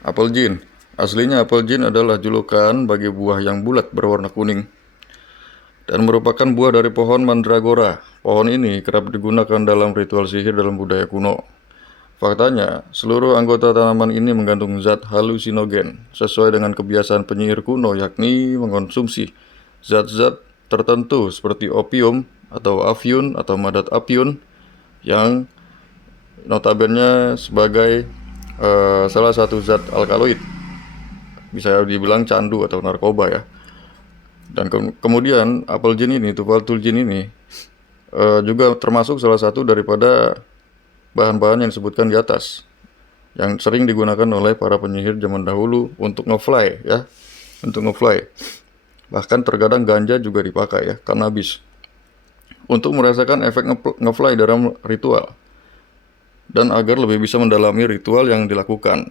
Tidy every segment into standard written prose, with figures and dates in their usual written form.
Apel jin. Aslinya apel jin adalah julukan bagi buah yang bulat berwarna kuning dan merupakan buah dari pohon mandragora. Pohon ini kerap digunakan dalam ritual sihir dalam budaya kuno. Faktanya, seluruh anggota tanaman ini mengandung zat halusinogen sesuai dengan kebiasaan penyihir kuno, yakni mengkonsumsi zat-zat tertentu seperti opium atau afiun atau madat apiun yang notabene sebagai salah satu zat alkaloid, bisa dibilang candu atau narkoba ya. Dan kemudian apel jin ini, tuvaltul jin ini juga termasuk salah satu daripada bahan-bahan yang disebutkan di atas, yang sering digunakan oleh para penyihir zaman dahulu untuk ngefly ya, untuk ngefly. Bahkan terkadang ganja juga dipakai ya, cannabis, untuk merasakan efek ngefly dalam ritual dan agar lebih bisa mendalami ritual yang dilakukan.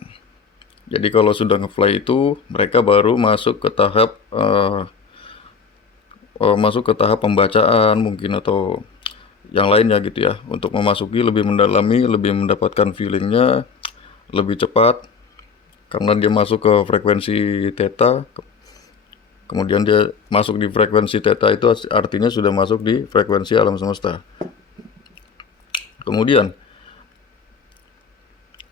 Jadi kalau sudah ngefly itu mereka baru masuk ke tahap pembacaan mungkin atau yang lainnya gitu ya, untuk memasuki lebih mendalami, lebih mendapatkan feelingnya lebih cepat karena dia masuk ke frekuensi theta. Kemudian dia masuk di frekuensi theta itu artinya sudah masuk di frekuensi alam semesta. Kemudian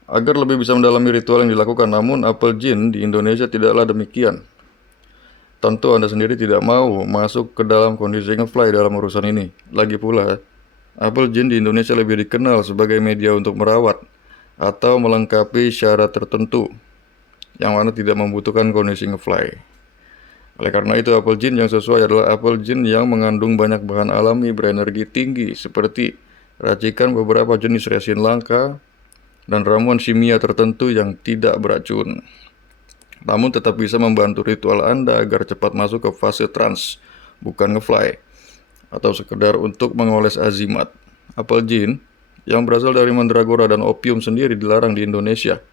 agar lebih bisa mendalami ritual yang dilakukan, namun apel jin di Indonesia tidaklah demikian. Tentu Anda sendiri tidak mau masuk ke dalam kondisi ngefly dalam urusan ini. Lagi pula, apel jin di Indonesia lebih dikenal sebagai media untuk merawat atau melengkapi syarat tertentu yang mana tidak membutuhkan kondisi ngefly. Oleh karena itu, apel jin yang sesuai adalah apel jin yang mengandung banyak bahan alami berenergi tinggi seperti racikan beberapa jenis resin langka dan ramuan kimia tertentu yang tidak beracun, namun tetap bisa membantu ritual Anda agar cepat masuk ke fase trans, bukan ngefly, atau sekedar untuk mengoles azimat. Apel jin yang berasal dari mandragora dan opium sendiri dilarang di Indonesia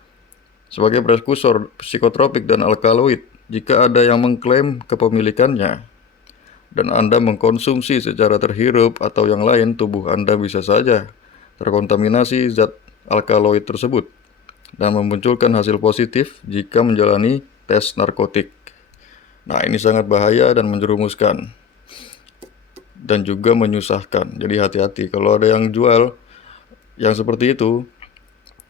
sebagai prekursor psikotropik dan alkaloid. Jika ada yang mengklaim kepemilikannya dan Anda mengkonsumsi secara terhirup atau yang lain, tubuh Anda bisa saja terkontaminasi zat alkaloid tersebut dan memunculkan hasil positif jika menjalani tes narkotik. Nah, ini sangat bahaya dan menjerumuskan dan juga menyusahkan. Jadi hati-hati kalau ada yang jual yang seperti itu,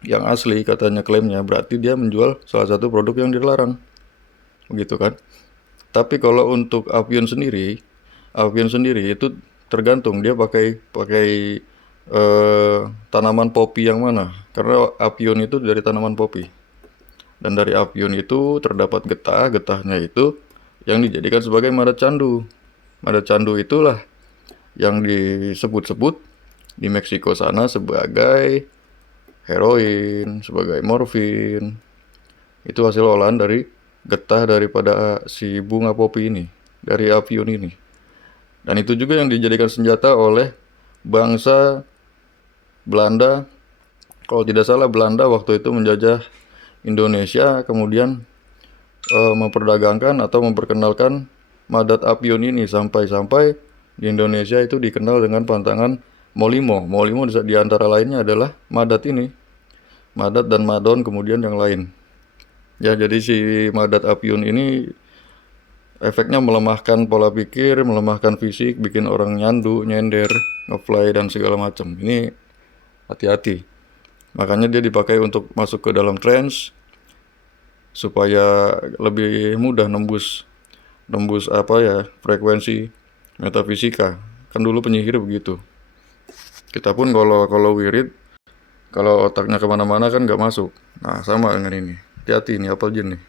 yang asli katanya klaimnya, berarti dia menjual salah satu produk yang dilarang. Begitu kan? Tapi kalau untuk apiun sendiri itu tergantung dia pakai tanaman popi yang mana, karena apiun itu dari tanaman popi, dan dari apiun itu terdapat getahnya itu yang dijadikan sebagai madat candu itulah yang disebut-sebut di Meksiko sana sebagai heroin, sebagai morfin. Itu hasil olahan dari getah daripada si bunga popi ini, dari apiun ini. Dan itu juga yang dijadikan senjata oleh bangsa Belanda. Kalau tidak salah, Belanda waktu itu menjajah Indonesia, kemudian memperdagangkan atau memperkenalkan madat apiun ini sampai di Indonesia itu dikenal dengan pantangan molimo. Molimo di antara lainnya adalah madat ini, madat dan madon, kemudian yang lain. Ya, jadi si madat apiun ini efeknya melemahkan pola pikir, melemahkan fisik, bikin orang nyandu, nyender, ngefly dan segala macam. Ini hati-hati. Makanya dia dipakai untuk masuk ke dalam trance supaya lebih mudah nembus frekuensi metafisika. Kan dulu penyihir begitu. Kita pun kalau wirid, kalau otaknya kemana-mana kan nggak masuk. Nah, sama dengan ini. Hati-hati nih apel jin nih.